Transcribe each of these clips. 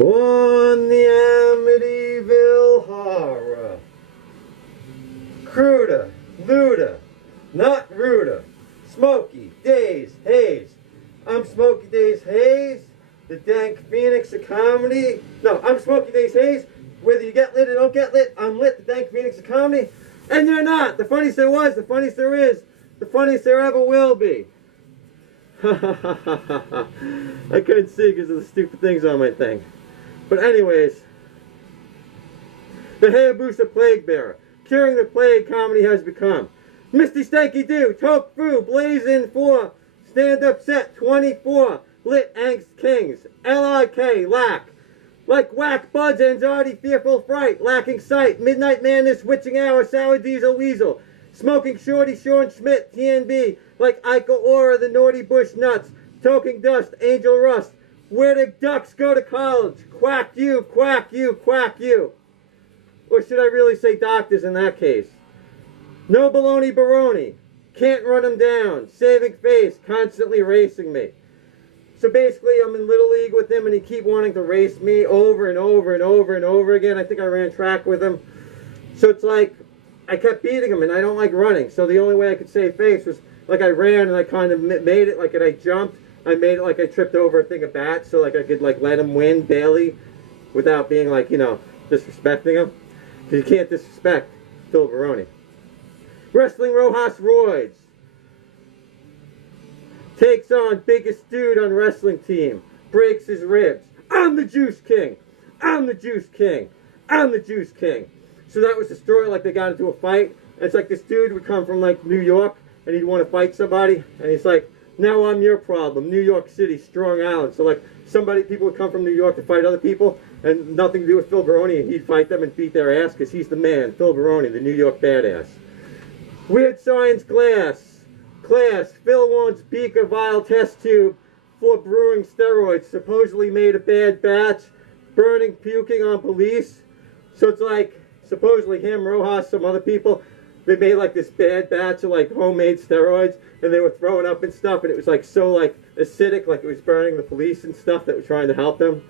On the Amityville horror. Cruder, looter, not ruder. Smokey Daze Haze. I'm Smokey Daze Haze, the dank phoenix of comedy. No, I'm Smokey Daze Haze. Whether you get lit or don't get lit, I'm lit, the dank phoenix of comedy. And you're not. The funniest there was, the funniest there is, the funniest there ever will be. I couldn't see because of the stupid things on my thing. But anyways, the Hayabusa plague bearer. Curing the plague comedy has become. Misty Stanky Doo, Tope Fu, Blazing 4, Stand-Up Set 24, Lit Angst Kings, LAK, Like Whack Buds, Anxiety, Fearful Fright, Lacking Sight, Midnight Madness, Witching Hour, Sour Diesel Weasel, Smoking Shorty, Sean Schmidt, TNB, Like Ika Aura, The Naughty Bush Nuts, Toking Dust, Angel Rust, Where the Ducks Go to College, Quack You, Quack You, Quack You. Or should I really say doctors in that case? No baloney baroni, can't run him down, saving face, constantly racing me. So basically I'm in Little League with him and he keep wanting to race me over and over and over and over again. I think I ran track with him. So it's like, I kept beating him and I don't like running. So the only way I could save face was like I ran and I kind of made it like and I jumped. I made it like I tripped over a thing of bats so like I could like let him win barely without being like, you know, disrespecting him. Because you can't disrespect Phil Baroni. Wrestling Rojas Roids. Takes on biggest dude on wrestling team. Breaks his ribs. I'm the Juice King. I'm the Juice King. I'm the Juice King. So that was the story, like they got into a fight. And it's like this dude would come from like New York and he'd want to fight somebody. And he's like, now I'm your problem. New York City, Strong Island. So like people would come from New York to fight other people and nothing to do with Phil Baroni, and he'd fight them and beat their ass because he's the man, Phil Baroni, the New York badass. Weird Science Class. Phil wants beaker vial test tube for brewing steroids. Supposedly made a bad batch. Burning, puking on police. So it's like, supposedly him, Rojas, some other people, they made like this bad batch of like homemade steroids and they were throwing up and stuff and it was like so like acidic, like it was burning the police and stuff that were trying to help them.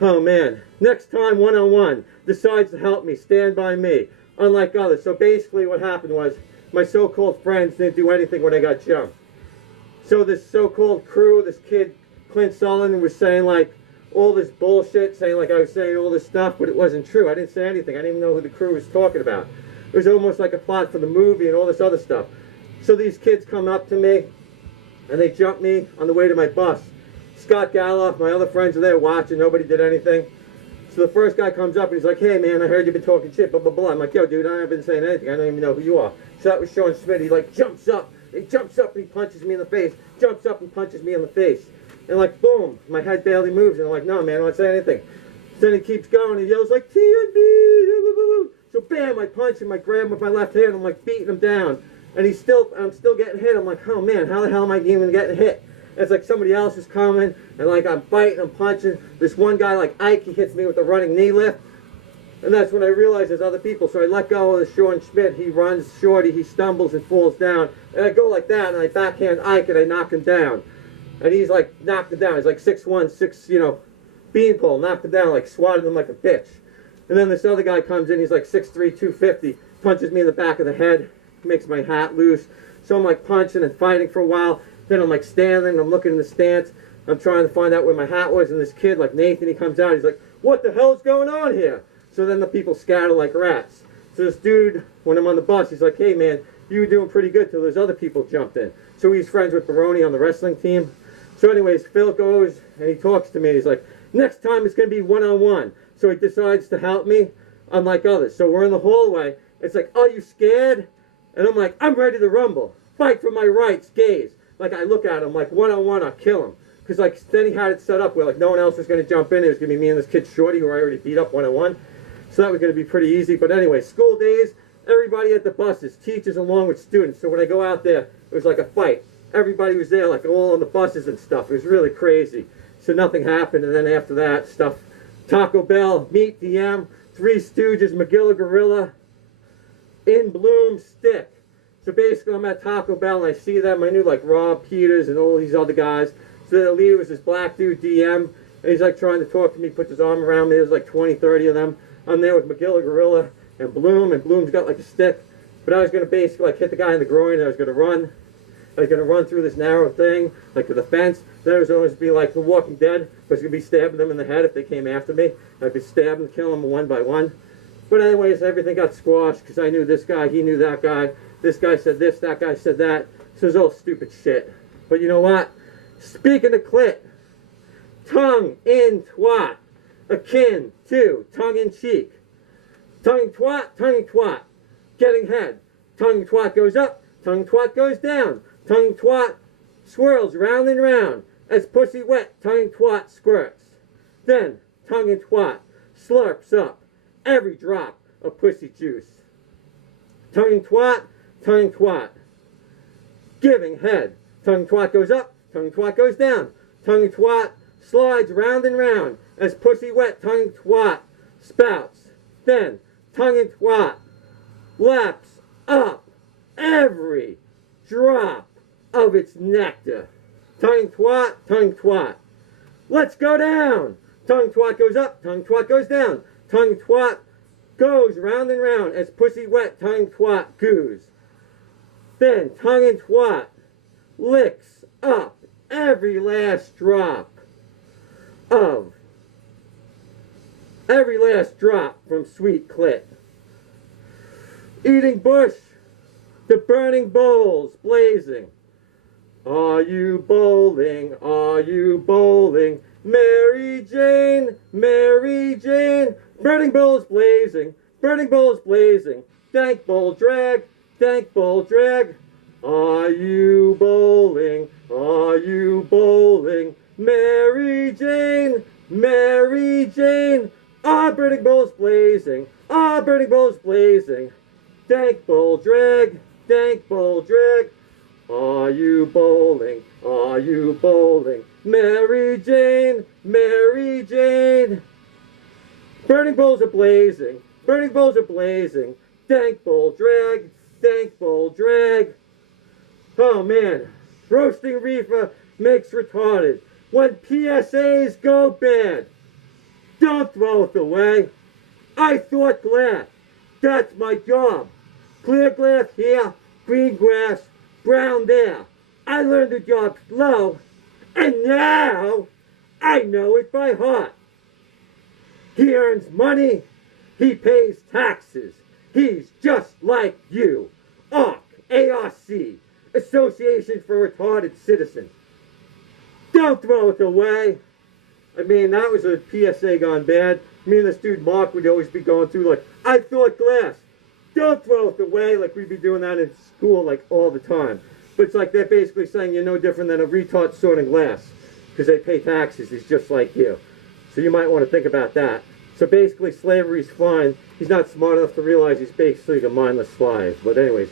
Oh man. Next time, one-on-one. Decides to help me. Stand by me. Unlike others. So basically what happened was my so-called friends didn't do anything when I got jumped. So this so-called crew, this kid, Clint Sullivan, was saying like all this bullshit, saying like I was saying all this stuff, but it wasn't true. I didn't say anything. I didn't even know who the crew was talking about. It was almost like a plot for the movie and all this other stuff. So these kids come up to me and they jump me on the way to my bus. Scott Daoloth, my other friends are there watching, nobody did anything. So the first guy comes up and he's like, hey man, I heard you've been talking shit, blah, blah, blah. I'm like, yo dude, I haven't been saying anything, I don't even know who you are. So that was Sean Schmidt, he like jumps up and he punches me in the face, jumps up and punches me in the face. And like boom, my head barely moves and I'm like, no man, I don't say anything. So then he keeps going, he yells like, TNB, so bam, I punch him, I grab him with my left hand, I'm like beating him down. And I'm still getting hit, I'm like, oh man, how the hell am I even getting hit? It's like somebody else is coming, and like I'm fighting, I'm punching. This one guy, like Ike, he hits me with a running knee lift. And that's when I realize there's other people. So I let go of the Sean Schmidt. He runs shorty, he stumbles and falls down. And I go like that, and I backhand Ike, and I knock him down. And he's like, knocked him down. He's like 6'1", beanpole, knocked him down, like swatted him like a bitch. And then this other guy comes in, he's like 6'3", 250, punches me in the back of the head, makes my hat loose. So I'm like punching and fighting for a while. Then I'm like standing, I'm looking in the stance, I'm trying to find out where my hat was, and this kid, like Nathan, he comes out, he's like, what the hell's going on here? So then the people scatter like rats. So this dude, when I'm on the bus, he's like, hey man, you were doing pretty good till those other people jumped in. So he's friends with Baroni on the wrestling team. So anyways, Phil goes, and he talks to me, and he's like, next time it's going to be one-on-one. So he decides to help me, unlike others. So we're in the hallway, it's like, are you scared? And I'm like, I'm ready to rumble. Fight for my rights, gays. Like I look at him, like one-on-one, I'll kill him. Because like then he had it set up where like no one else was going to jump in. It was going to be me and this kid Shorty who I already beat up one-on-one. So that was going to be pretty easy. But anyway, school days, everybody at the buses, teachers along with students. So when I go out there, it was like a fight. Everybody was there, like all on the buses and stuff. It was really crazy. So nothing happened. And then after that stuff, Taco Bell, Meat DM, Three Stooges, Magilla Gorilla, In Bloom, Stick. So basically I'm at Taco Bell and I see them. I knew like Rob Peters and all these other guys. So the leader was this black dude, DM, And he's like trying to talk to me, puts his arm around me. There's like 20, 30 of them. I'm there with McGilla Gorilla and Bloom's got like a stick. But I was going to basically like hit the guy in the groin, and I was going to run. I was going to run through this narrow thing, like to the fence. Then it was going to be like The Walking Dead. I was going to be stabbing them in the head if they came after me. I'd be stabbing, killing them one by one. But anyways, everything got squashed because I knew this guy, he knew that guy. This guy said this, that guy said that. So it was all stupid shit. But you know what? Speaking of clit, tongue in twat, akin to tongue in cheek. Tongue twat, getting head. Tongue twat goes up, tongue twat goes down. Tongue twat swirls round and round. As pussy wet, tongue twat squirts. Then, tongue and twat slurps up every drop of pussy juice. Tongue twat, giving head. Tongue twat goes up, tongue twat goes down. Tongue twat slides round and round as pussy wet tongue twat spouts. Then, tongue and twat laps up every drop of its nectar. Tongue twat, let's go down. Tongue twat goes up, tongue twat goes down. Tongue twat goes round and round as pussy wet tongue twat goos. Then tongue and twat licks up every last drop from sweet clit. Eating bush, the burning bowls blazing. Are you bowling? Are you bowling? Mary Jane, Mary Jane. Burning bowls blazing, burning bowls blazing. Dank bowl drag, dank bowl drag. Are you bowling? Are you bowling? Mary Jane, Mary Jane. Ah, burning bowls blazing, ah, burning bowls blazing. Dank bowl drag, dank bowl drag. Are you bowling? Are you bowling? Mary Jane, Mary Jane. Burning bowls are blazing, burning bowls are blazing. Dank bowl drag, dank bowl drag. Oh man, roasting reefer makes retarded. When PSAs go bad, don't throw it away. I thought glass, that's my job. Clear glass here, green grass, brown there. I learned the job slow, and now I know it by heart. He earns money, he pays taxes. He's just like you. ARC, A-R-C, Association for Retarded Citizens. Don't throw it away. I mean, that was a PSA gone bad. Me and this dude Mark would always be going through like, I thought glass. Don't throw it away, like we'd be doing that in school like all the time. But it's like they're basically saying you're no different than a retard sorting glass because they pay taxes. He's just like you. So you might want to think about that. So basically slavery's fine. He's not smart enough to realize he's basically a mindless slave. But anyways,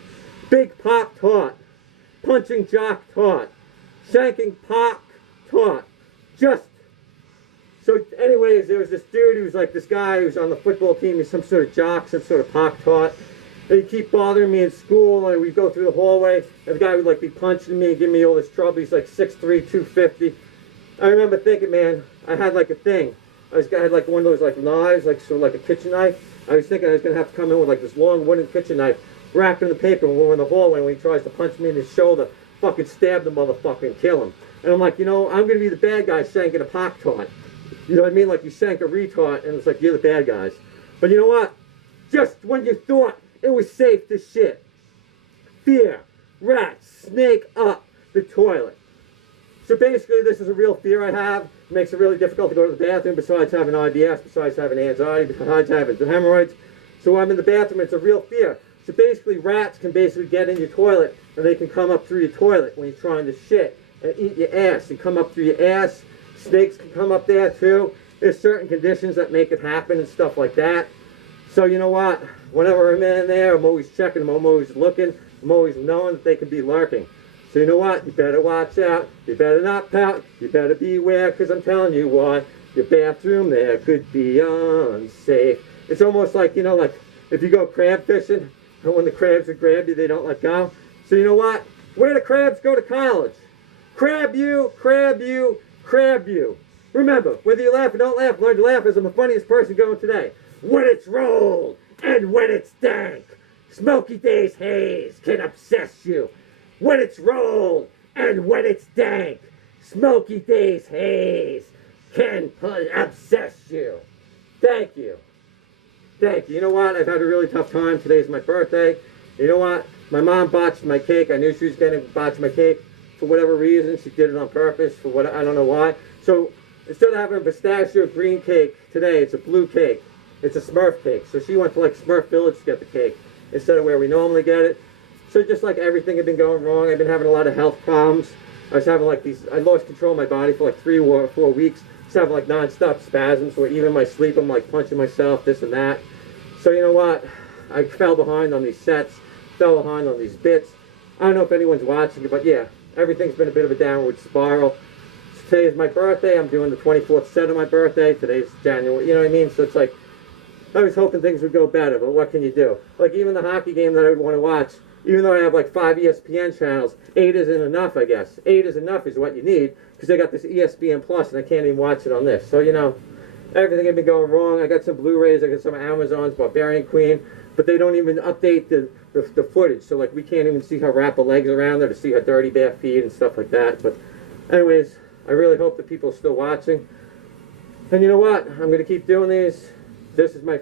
big pop taught, punching jock taught, shanking pop taught. Just so anyways, there was this dude who was like this guy who was on the football team. He's some sort of jock, some sort of pop taught. And he'd keep bothering me in school, and we'd go through the hallway, and the guy would like be punching me and giving me all this trouble. He's like 6'3", 250. I remember thinking, man, I had like a thing. I had like one of those like knives, like sort of like a kitchen knife. I was thinking I was gonna have to come in with like this long wooden kitchen knife, wrapped in the paper when we're in the hallway. When he tries to punch me in his shoulder, fucking stab the motherfucker and kill him. And I'm like, you know, I'm gonna be the bad guy shanking a pop tart. You know what I mean? Like you sank a retard, and it's like you're the bad guys. But you know what? Just when you thought it was safe to shit, fear, rats snake up the toilet. So basically, this is a real fear I have. It makes it really difficult to go to the bathroom, besides having IBS, besides having anxiety, besides having hemorrhoids. So when I'm in the bathroom, it's a real fear. So basically, rats can basically get in your toilet, and they can come up through your toilet when you're trying to shit and eat your ass and come up through your ass. Snakes can come up there too. There's certain conditions that make it happen and stuff like that. So you know what? Whenever I'm in there, I'm always checking them. I'm always looking. I'm always knowing that they could be lurking. So you know what? You better watch out. You better not pout. You better beware, because I'm telling you what, your bathroom there could be unsafe. It's almost like, you know, like if you go crab fishing, and when the crabs would grab you, they don't let go. So you know what? Where do crabs go to college? Crab you, crab you, crab you. Remember, whether you laugh or don't laugh, learn to laugh as I'm the funniest person going today. When it's rolled and when it's dank, Smokey Daze Haze can obsess you. When it's rolled and when it's dank, Smokey Daze Haze can obsess you. Thank you. Thank you. You know what? I've had a really tough time. Today's my birthday. You know what? My mom botched my cake. I knew she was going to botch my cake for whatever reason. She did it on purpose for what I don't know why. So instead of having a pistachio green cake today, it's a blue cake. It's a Smurf cake. So she went to like Smurf Village to get the cake instead of where we normally get it. So just like everything had been going wrong, I've been having a lot of health problems. I was having like these, I lost control of my body for like 3 or 4 weeks. I was having like non-stop spasms where even in my sleep I'm like punching myself, this and that. So you know what? I fell behind on these sets, fell behind on these bits. I don't know if anyone's watching it, but yeah, everything's been a bit of a downward spiral. So today is my birthday. I'm doing the 24th set of my birthday. Today's January, you know what I mean? So it's like, I was hoping things would go better, but what can you do? Like even the hockey game that I would want to watch, even though I have like 5 ESPN channels, 8 isn't enough, I guess. 8 is enough is what you need, because I got this ESPN Plus and I can't even watch it on this. So, you know, everything had been going wrong. I got some Blu-rays, I got some Amazons, Barbarian Queen, but they don't even update the footage. So, like, we can't even see her wrap her legs around there to see her dirty bare feet and stuff like that. But anyways, I really hope that people are still watching. And you know what? I'm going to keep doing these. This is my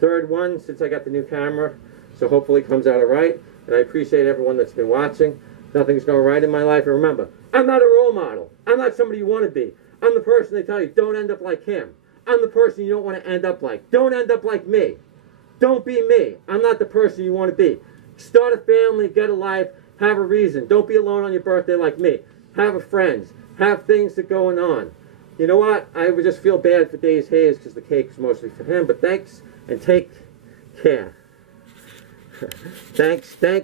3rd one since I got the new camera. So hopefully it comes out all right. And I appreciate everyone that's been watching. Nothing's going right in my life. And remember, I'm not a role model. I'm not somebody you want to be. I'm the person they tell you, don't end up like him. I'm the person you don't want to end up like. Don't end up like me. Don't be me. I'm not the person you want to be. Start a family, get a life, have a reason. Don't be alone on your birthday like me. Have a friends. Have things that are going on. You know what? I would just feel bad for Daze Haze because the cake is mostly for him. But thanks and take care. Thanks there.